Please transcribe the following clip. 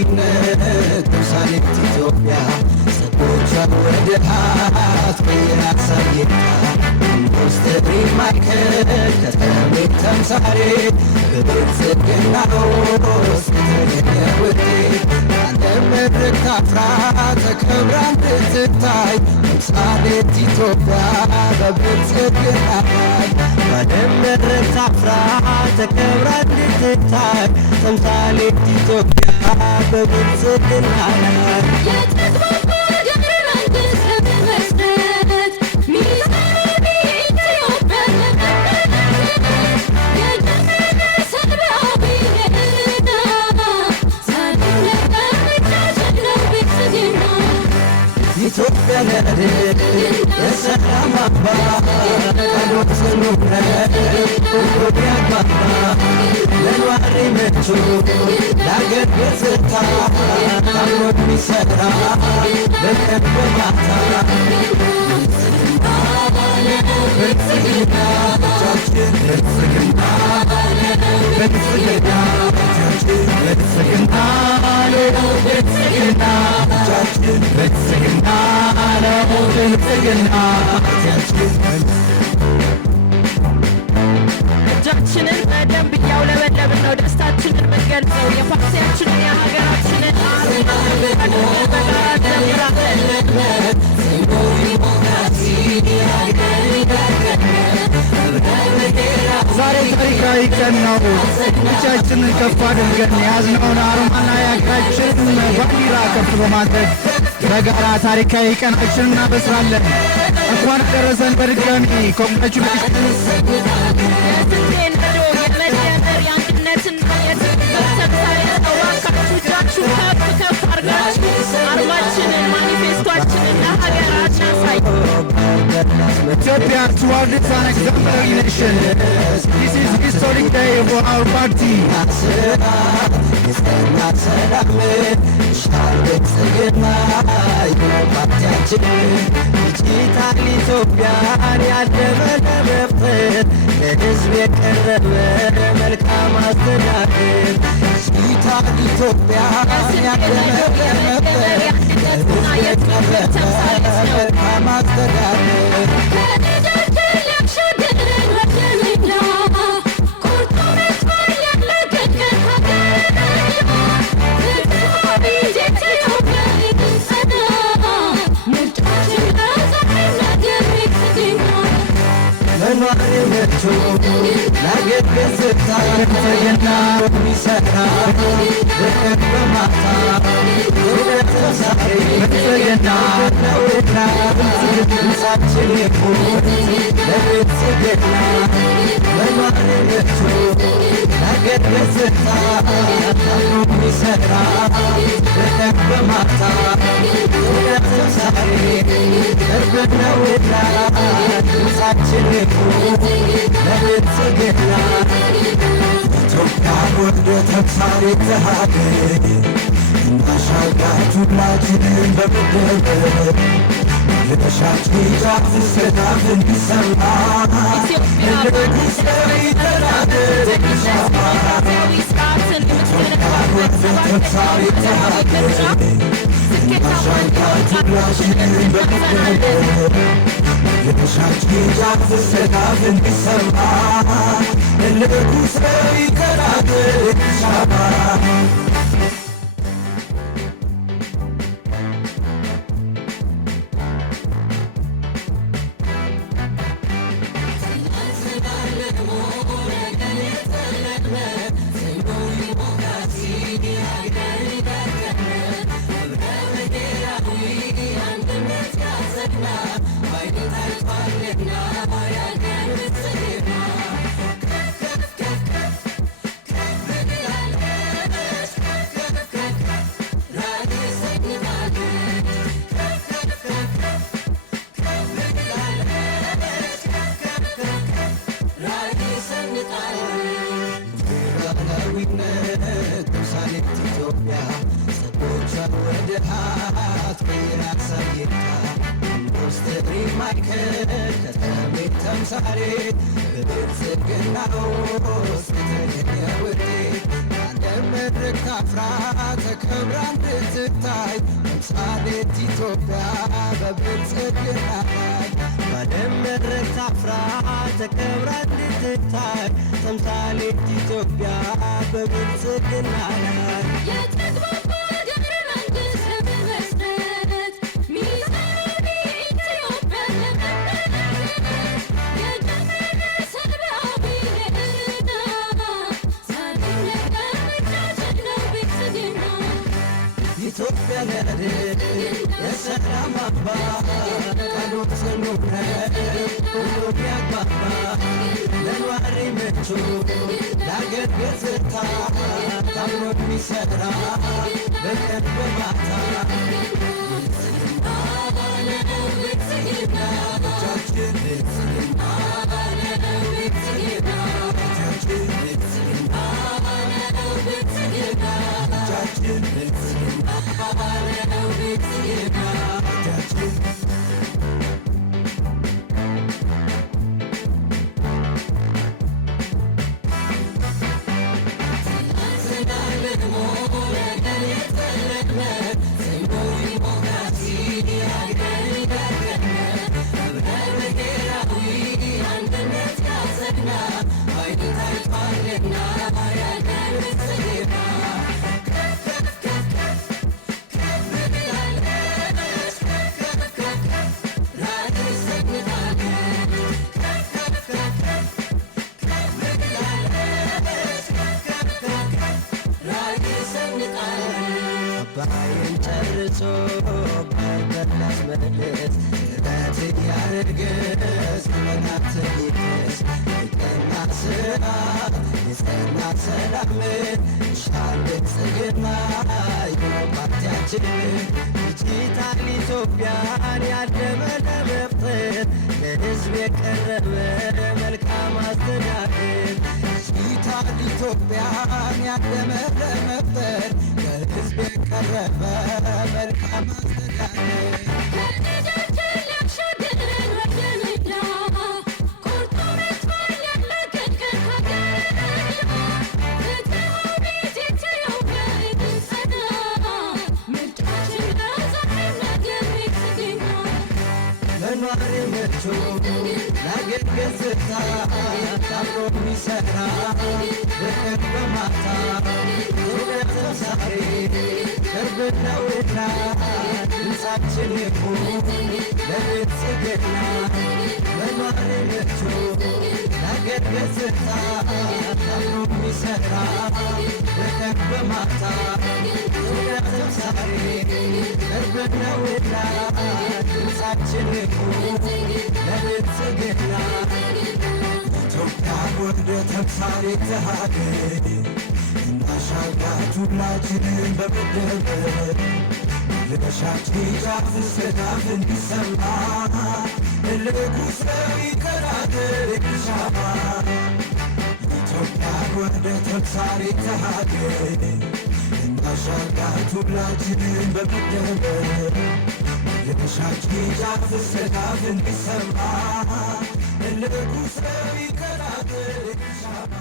ሉዓላዊነት ተምሳሌት ኢትዮጵያ ሰዎቿ ወደ ሀት ያሳየታ ኢንዱስትሪ ማዕከል ከተሜት ተምሳሌት በብልጽግና ውስጥ የተገኘ ውጤት አንተ መድረክ ታፍራ ተከብራ እንድትታይ ተምሳሌት ኢትዮጵያ በብልጽግና ላይ በዓለም መድረክ ታፍራ ተከብራ እንድትታይ ተምሳሌት ኢትዮጵያ በብልጽግና ላይ ኢትዮጵያ ነድል የሰላም አባት ቃሎት ስኑረ ሁሉን ያግባባ ለኗሪ ምቹ ለአገር ገጽታ ታምኖ የሚሠራ በቀን በማታ ብልጽግና እጃችን ብልጽግና ብልጽግና እጃችን ብልጽግና ነው ብልጽግና እጃችን ብልጽግና ነው ብልጽግና እጃችን እጃችንን በደንብ እያውለበለብን ነው ደስታችንን የምንገልጸው የፓርቲያችንን የሀገራችንን አርማ በጋራ እንዘምራለን። ዛሬ ታሪካዊ ቀን ነው። እጃችንን ከፍ አድርገን የያዝነውን አርማና የሀገራችንን ባንዲራ ከፍ በማድረግ በጋራ ታሪካዊ ቀናችንን እናበስራለን። እንኳን ደረሰን በድጋሚ ኮንግራቹሌሽንስ። የመደመር የአንድነትና የትብብር ተምሳሌት እባካችሁ እጃችሁ ከፍ ከፍ አድርጋችሁ አርማችንን ማኒፌስቷችንን ለሀገር እናሳይ። Ethiopia towards an exemplary nation. This is historic day for our party. ዲጂታል ኢትዮጵያን ያለመለመፍት ለሕዝብ የቀረበ መልካም አስተዳደር ዲጂታል ኢትዮጵያን ያለመለመፍት ለሕዝብ የቀረበ መልካም አስተዳደር ለኗሪነቱ ለአገር ገጽታ ብልጽግና የሚሠራ በቀን በማታ እውነት ተምሳሌ ብልጽግና ነውና ድምፃችን ይሁን ለብልጽግና ለኗሪነቱ ለአገር ገጽታ የሚሠራ በቀን በማታ እውነት ተምሳሌ ቅርብ ነውና ድምፃችን ለብልጽግና ኢትዮጵያ ወልደ ተምሳሌት ሀገር እናሻግራት ሁላችንን በመደመር የሻች ጫፍ ሰላም እንዲሰማ ለንጉሥ ተናገር ይሻማ ኢትዮጵያ ወልደ ተምሳሌት ሀገር እናሻግራት ሁላችንን በመደመር የሻች ጫፍ ሰላም እንዲሰማ ለንጉሥ ተናገር ይሻማ ተምሳሌት በብልጽግና ውስጥ የተገኘ ውጤት አንተ መድረክ አፍራ ተከብራ እንድትታይ ተምሳሌት ኢትዮጵያ በብልጽግና ላይ በዓለም መድረክ ታፍራ ተከብራ እንድትታይ ተምሳሌት ኢትዮጵያ በብልጽግና ላይ የተግባባ ሀገረ መንግስት ለመመስረት ሚዛናዊ ኢትዮጵያን ለመመስረት የጀመረ ሰብአዊ ልዕልና ዛሬም ለቀምቻችን ነው ብልጽግና ኢትዮጵያ ለድል የሰላም አባት ቃሉ ጽኑ ነው ሁሉም ያግባባ ለኗሪ ምቹ ለአገር ገጽታ ታምኖ የሚሠራ በቀን በማታ ብልጽግና ነው ብልጽግና እጃችን ብልጽግና ነው ብልጽግና እጃችን ብልጽግና ነው ብልጽግና እጃችን ብልጽግና ነው ብልጽግና እጃችን አባይን ጨርሶ ባህር ላስመልስ ጥረት እያደረገ ዘመናትን ይድረስ የቀና ስርዓት የጸና ሰላም ይሻል ብልጽግና ይሁን ፓርቲያችን ዲጂታል ኢትዮጵያን ያለመ ለመፍጠር ለሕዝብ የቀረበ መልካም አስተዳደር ዲጂታል ኢትዮጵያን ያለመ ለመፍጠር ለሕዝብ የቀረበ መልካም አስተዳደር ከእጃችን ሊያሻግረን ወደ ሜዳ ቆርጦ መጥቷል ያለቀቀን ሀገር ፍትሐዊት ኢትዮጵያ እንድትጸና ምርጫችን ነው ዛሬም ነገም ብልጽግና ለኗሪ ምቹ ለአገር ገጽታ ታምኖ የሚሠራ በቀን በማታ እውነት ተምሳሌ ቅርብ ነውና ድምፃችን ይሁን ለብልጽግና ለኗሪ ምቹ ለአገር ገጽታ ታምኖ የሚሠራ በቀን በማታ እውነት ተምሳሌ ቅርብ ነውና ድምፃችን ይሁን ለብልጽግና ኢትዮጵያ ወልደ ተምሳሌተ ሀገር እናሻግራት ሁላችንን በመደመር ልበሻችን ጫፍ እስከ ጫፍ እንዲሰማ ትልቁ ሰው ይከራከር ይሻማ ኢትዮጵያ ወልደ ተምሳሌተ ሀገር እናሻግራት ሁላችንን በመደመር ልበሻችን ጫፍ እስከ ጫፍ እንዲሰማ ትልቁ ሰው ይከራከር ይሻማ